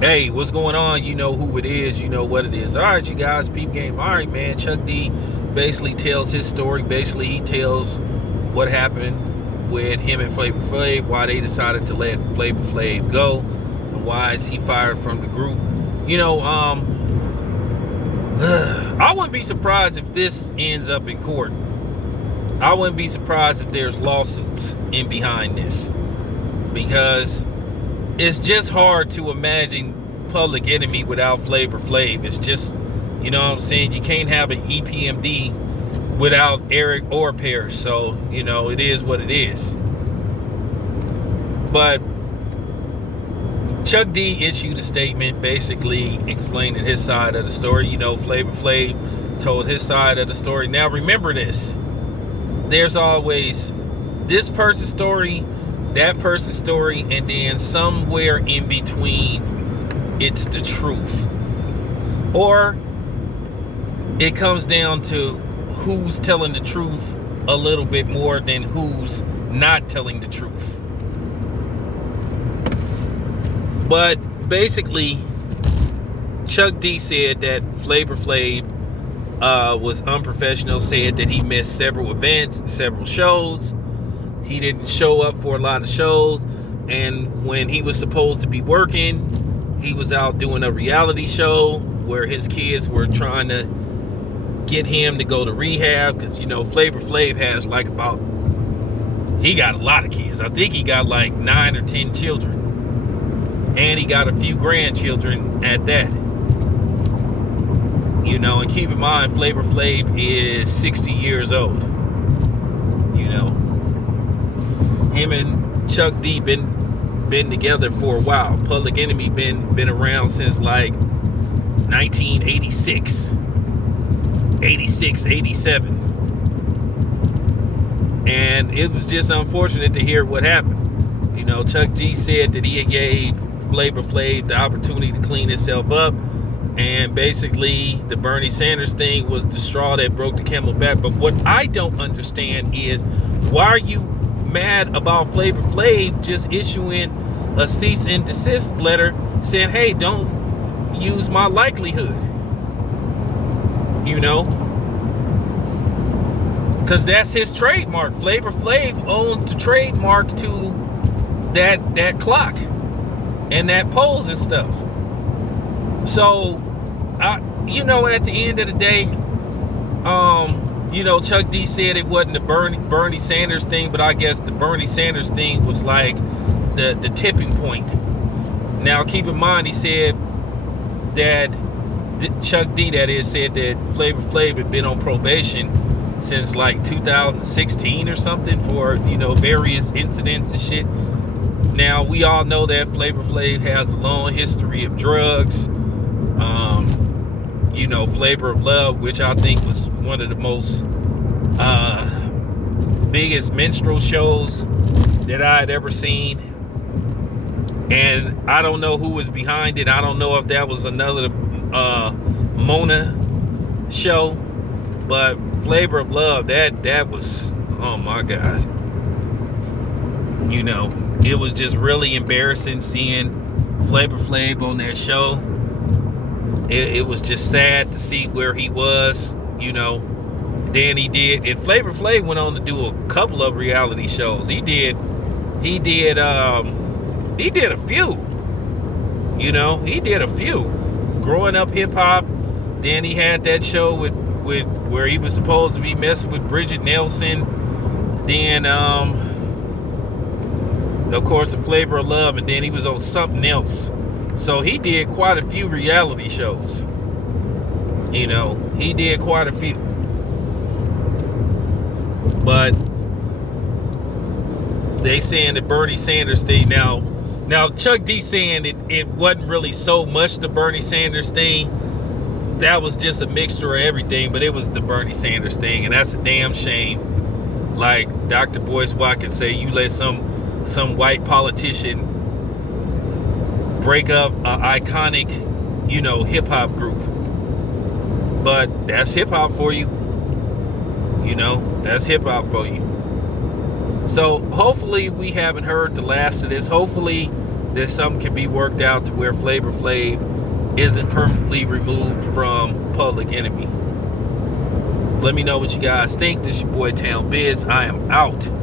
Hey, what's going on? You know who it is. You know what it is. All right, you guys, peep game. All right, man. Chuck D basically tells his story. Basically, he tells what happened with him and Flavor Flav, why they decided to let Flavor Flav go, and why is he fired from the group. You know, I wouldn't be surprised if this ends up in court. I wouldn't be surprised if there's lawsuits in behind this, because it's just hard to imagine Public Enemy without Flavor Flav. It's just, you know what I'm saying? You can't have an EPMD without Eric or Parrish. So, you know, it is what it is. But Chuck D issued a statement basically explaining his side of the story. You know, Flavor Flav told his side of the story. Now, remember this. There's always this person's story, that person's story, and then somewhere in between, it's the truth. Or it comes down to who's telling the truth a little bit more than who's not telling the truth. But basically, Chuck D said that Flavor Flav was unprofessional, said that he missed several events, several shows. He didn't show up for a lot of shows, and when he was supposed to be working, he was out doing a reality show where his kids were trying to get him to go to rehab, because, you know, Flavor Flav has like he got a lot of kids. I think he got like 9 or 10 children, and he got a few grandchildren at that. You know, and keep in mind, Flavor Flav is 60 years old. You know, him and Chuck D been together for a while. Public Enemy been around since like 1986, 86, 87. And it was just unfortunate to hear what happened. You know, Chuck D said that he gave Flavor Flav the opportunity to clean himself up, and basically the Bernie Sanders thing was the straw that broke the camel back. But what I don't understand is, why are you mad about Flavor Flav just issuing a cease and desist letter saying, hey, don't use my likelihood? You know, because that's his trademark. Flavor Flav owns the trademark to that clock and that pose and stuff. So, you know, at the end of the day, you know, Chuck D said it wasn't the Bernie Sanders thing, but I guess the Bernie Sanders thing was like the tipping point. Now, keep in mind, he said that Chuck D, that is, said that Flavor Flav had been on probation since like 2016 or something for, you know, various incidents and shit. Now, we all know that Flavor Flav has a long history of drugs. You know, Flavor of Love, which I think was one of the most biggest minstrel shows that I had ever seen. And I don't know who was behind it. I don't know if that was another Mona show. But Flavor of Love, that was, oh my God. You know, it was just really embarrassing seeing Flavor Flav on that show. It was just sad to see where he was, you know. Then he did, and Flavor Flav went on to do a couple of reality shows. He did a few. You know, he did a few. Growing Up Hip Hop. Then he had that show with where he was supposed to be messing with Bridget Nelson. Then of course, the Flavor of Love, and then he was on something else. So he did quite a few reality shows. You know, he did quite a few. But they saying the Bernie Sanders thing now Chuck D saying it wasn't really so much the Bernie Sanders thing. That was just a mixture of everything, but it was the Bernie Sanders thing, and that's a damn shame. Like Dr. Boyce Watkins say, you let some white politician break up an iconic, you know, hip-hop group. But that's hip-hop for you. You know, that's hip-hop for you. So hopefully we haven't heard the last of this. Hopefully that something can be worked out to where Flavor Flav isn't permanently removed from Public Enemy. Let me know what you guys think. This is your boy Town Biz. I am out.